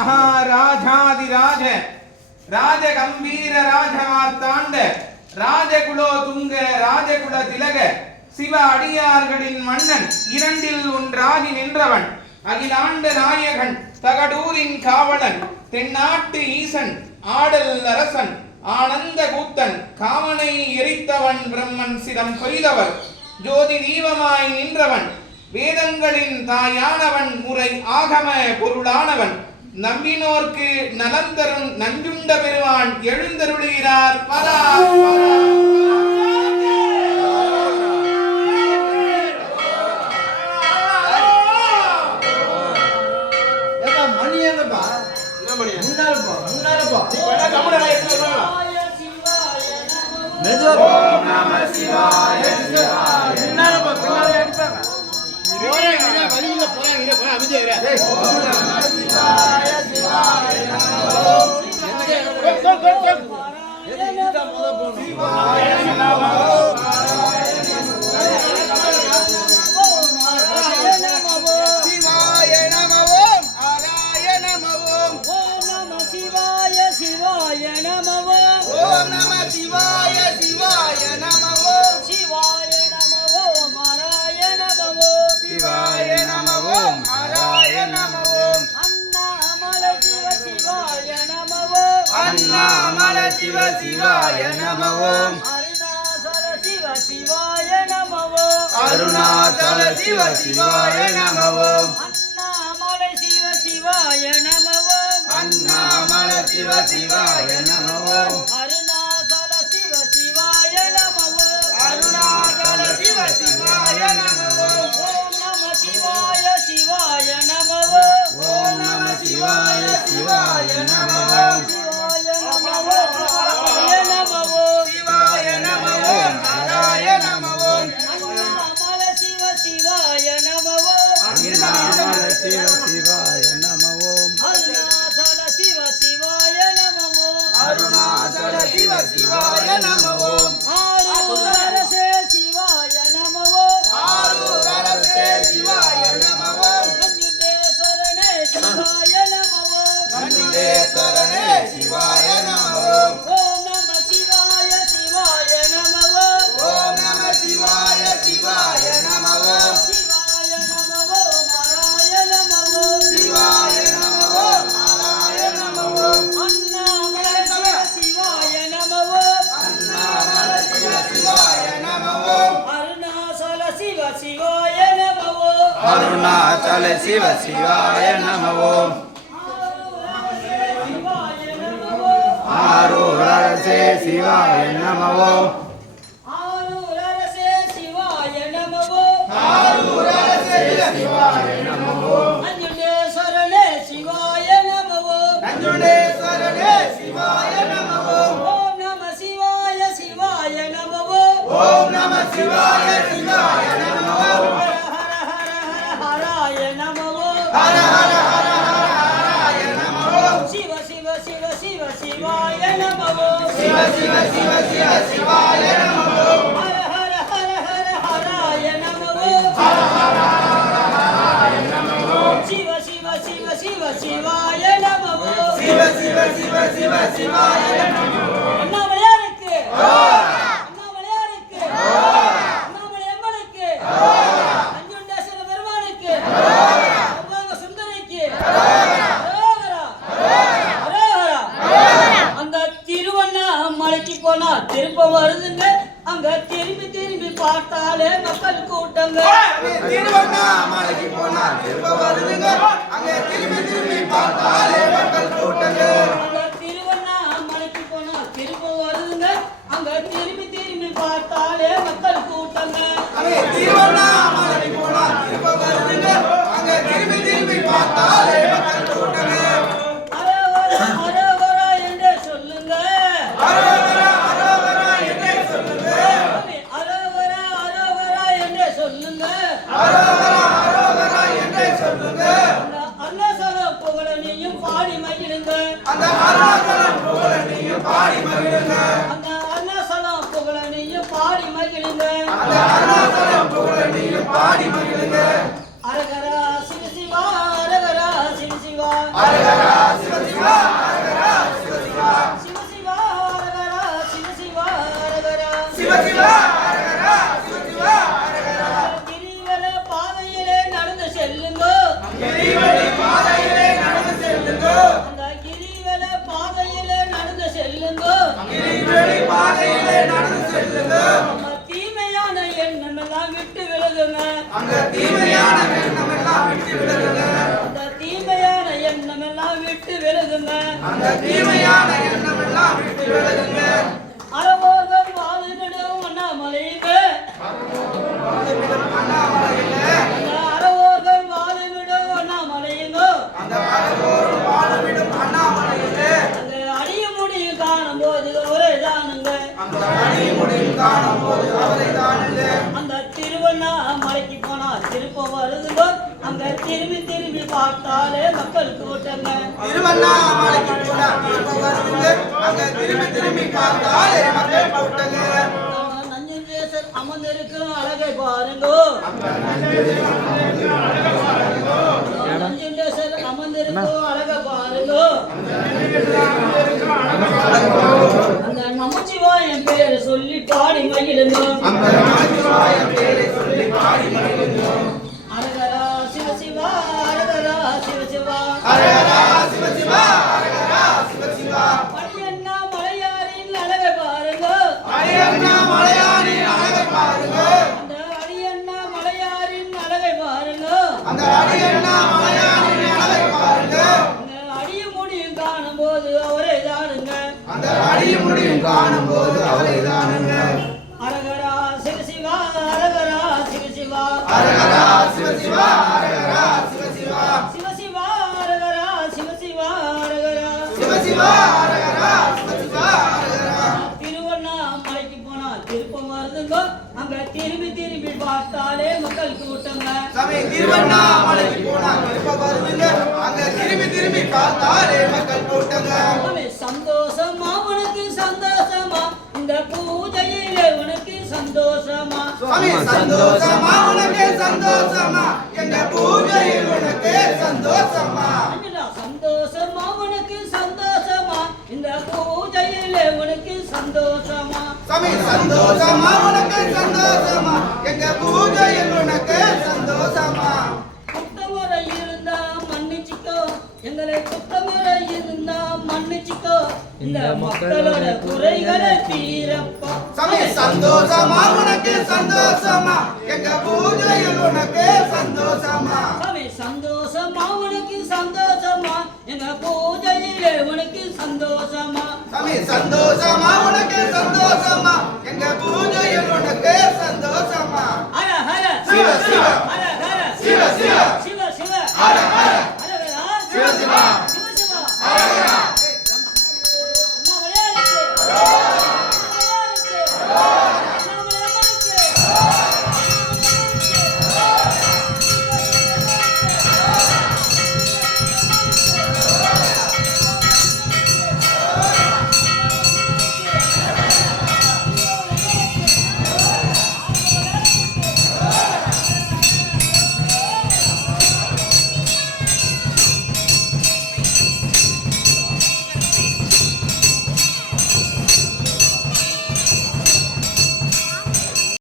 மகாராஜாதிராஜ ராஜகம்பீர ராஜமார்த்தாண்ட ராஜகுலோ துங்க ராஜகுல திலக சிவ அடியார்களின் மன்னன் இரண்டில் ஒன்றாகி நின்றவன் அகிலாண்ட நாயகன் தகடூரின் காவலன் தென்னாட்டு ஈசன் ஆடல் அரசன் ஆனந்த கூத்தன் காமனை எரித்தவன் பிரம்மன் சிரம் கொய்தவர் ஜோதி தீபமாய் நின்றவன் வேதங்களின் தாயானவன் முறை ஆகம பொருளானவன் நம்பினோர்க்கு நலம் தரும் நஞ்சுண்ட பெருவான் எழுந்தருளுகிறார் பரார் ஓம் நம சிவாய சிவாய வழியில போறாங்க அமைதியா ஓம் நம சிவாய சிவாய சிவ சிவாய நம ஓம் அருணாச்சல சிவ சிவாய நம ஓம் அண்ணாமலை சிவ சிவாய நம ஓம் அண்ணாமலை சிவ சிவாய நம ஓம் அருணாச்சல சிவ சிவாய நம ஓம் அருணாச்சல சிவ சிவாய நம ஓம் ஓம் நம சிவாய சிவாய நம ஓம் ஓம் நம சிவாய சிவாய நம ஓம் சிவாய நம ஓம் ஹராய நம ஓம் அண்ணாமலை சிவ சிவாய நம ஓம் அண்ணாமலை சிவ சிவாய நம ஓம் அருணாச்சல சிவ சிவாய நம ஓம் அருணாச்சல சிவ சிவாய நம ஓம் ஆரூர் அரசே சிவாய நம ஓம் ஆரூர் அரசே சிவாய நம ஓம் மஞ்சுண்டேஸ்வரனே சிவாய நம ஓம் மஞ்சுண்டேஸ்வரனே சிவாய நம ஓம் ஓம் நம சிவாய சிவாய நம ஓம் ஓம் நம சிவாய சிவாய நம ஓம் சிவாய நம ஓம் ஹராய நம ஓம் சிவாய நம ஓம் ஹராய நம ஓம் அண்ணாமலை சிவ சிவாய நம ஓம் அண்ணாமலை சிவ சிவாய நம ஓம் அருணாச்சல சிவ சிவாய நம ஓம் அருணாச்சல சிவ சிவாய நம ஓம் ஆரூர் அரசே சிவாய நம ஓம் ஆரூர் அரசே சிவாய நம ஓம் ஆரூர் அரசே சிவாய நம ஓம் மஞ்சுண்டேஸ்வரனே சிவாய நம ஓம் நஞ்சுண்டேஸ்வரனே சிவாய நம ஓம் ஓம் நம சிவாய சிவாய நம ஓம் ஓம் நம சிவாய சிவாய நம ஓம் ஹர ஹர ஹர ஹர ஹராய நம ஓம் ஹர ஹர ஹர ஹர ஹராய நம ஓம் சிவ சிவ சிவ சிவ சிவாய நம ஓம் சிவ சிவ சிவ சிவ சிவாய நம ஓம் ஹர ஹர ஹர ஹர ஹராய நம ஓம் ஹர ஹர ஹர ஹராய நம ஓம் சிவ சிவ சிவ சிவ சிவாய நம ஓம் சிவ சிவ சிவ சிவ சிவாய நம ஓம் அண்ணாமலையாருக்கு அண்ணாமலையாருக்கு அண்ணாமலை அம்மனுக்கு அஞ்சுண்டேஸ்வர பெருமானுக்கு அம்பாங்க சுந்தரிக்கு அரோகரா அரோகரா அந்த திருவண்ணாமலைக்கு போனா திரும்ப வருதுங்க அங்க திரும்பி திரும்பி பார்த்தாலே மக்கள் கூட்டங்க திருவண்ணாமலைக்கு போனா திரும்ப வருதுங்க அங்க திரும்பி திரும்பி பார்த்தாலே மக்கள் கூட்டங்க அந்த திருவண்ணாமலைக்கு போனா திரும்ப வருதுங்க அங்க திரும்பி திரும்பி பார்த்தாலே மக்கள் கூட்டங்க திருவண்ணாமலைக்கு போனா திரும்ப வருதுங்க அங்க திரும்பி திரும்பி பார்த்தாலே மக்கள் கூட்டங்க அரோகரா அரோகரா என்று சொல்லுங்க அரோகரா அரோகரா என்றே சொல்லுங்க அரோகரா அரோகரா என்று சொல்லுங்க அரோகரா அரோகரா என்றே சொல்லுங்க அந்த அன்னசரம் புகழ நீயும் பாடி மகிழுங்க அந்த அருணாச்சலம் புகழ நீங்க பாடி மகிழுங்க அந்த அன்னசரம் புகழ நீயும் பாடி மகிழுங்க அந்த அருணாச்சலம் புகழ நீங்க பாடி மகிழுங்க அரகரா சிவ சிவா அரகரா சிவ சிவா அரகரா விலகுங்க அங்க தீமையான எண்ணம் எல்லாம் விட்டு விலகுங்க அந்த தீமையான எண்ணம் எல்லாம் விட்டு விலகுங்க அந்த தீமையான எண்ணம் எல்லாம் விட்டு விலகுங்க அறவோர்கள் வாழுமிடம் அண்ணாமலையுங்க அண்ணாமலையில அந்த அறவோர்கள் வாழுமிடம் அண்ணாமலையுங்க அந்த பரவோரும் வாழவிடும் அண்ணாமலையில அந்த அடிய முடியும் காணும் போது ஒரே தானுங்க அந்த அடி முடியும் காணும் போது அவரை தானுங்க அந்த திருவண்ணாமலைக்கு போனா திருப்ப வருதுங்க அங்க திரும்பி பார்த்தாலே மக்கள் கூட்டங்க திருவண்ணாமலைக்கு போனா திரும்ப வருதுங்க அங்க திரும்பி பார்த்தாலே மக்கள் கூட்டங்க நஞ்சேசர் அமர்ந்திருக்கும் அழகை பாருங்க நஞ்சேசர் அமர்ந்திருக்கும் அழகை பாருங்க அந்த நமச்சிவாயன் பேரை சொல்லி பாடி மகிழுங்க அந்த நமச்சிவாயன் பேரை சொல்லி பாடி மகிழுங்க அரகரா சிவசிவா அரகரா சிவசிவா ஹரஹரா சிவசிவா ஹரஹரா சிவசிவா அடியண்ணா மலையாரின் அழகை பாருங்க அடியண்ணா மலையாரின் அழகை பாருங்க அந்த அடியண்ணா மலையாரின் அழகை பாருங்க அந்த அடியண்ணா மலையாரின் அழகை பாருங்க அந்த அடிய முடியும் காணும் போது அவரே தானுங்க அந்த அடி முடியும் காணும் போது அவரை தானுங்க அரகரா சிவசிவா அரகரா சிவசிவா ஹரஹரா சிவசிவா ஹரஹரா சிவசிவா சிவசிவா அரகரா சிவசிவா அரகரா சிவசிவா ஹரஹரா சிவசிவா ஹரஹரா திருவண்ணாமலைக்கு போனா திருப்பம் வருதுங்க அங்க திரும்பி பார்த்தாலே மக்கள் கூட்டங்க சாமி திருவண்ணாமலைக்கு போனா திரும்ப வருதுங்க அங்க திரும்பி பார்த்தாலே மக்கள் கூட்டங்க அவன் சந்தோஷமா உனக்கு சந்தோஷமா இந்த பூஜையிலே உனக்கு சந்தோஷமா சாமி சந்தோஷமா உனக்கு சந்தோஷமா எங்க பூஜையில் உனக்கு சந்தோஷமா அண்ணா, சந்தோஷமா உனக்கு சந்தோஷமா இந்த பூஜையிலே உனக்கு சந்தோஷமா சாமி சந்தோஷமா உனக்கு சந்தோஷமா எங்க பூஜையில் உனக்கு சந்தோஷமா குற்றமுறை இருந்தா மன்னிச்சுக்கோ எங்களை குற்றமுறை இருந்தா மன்னிச்சுக்கோ இந்த மக்களோட குறைகளை தீரப்பா சாமி சந்தோஷமா உனக்கு சந்தோஷமா எங்க பூஜையில் உனக்கு சந்தோஷமா சாமி சந்தோஷமா உனக்கு சந்தோஷமா எங்க பூஜையிலே உனக்கு சந்தோஷமா சாமி சந்தோஷமா உனக்கு சந்தோஷமா எங்க பூஜையில் உனக்கு சந்தோஷமா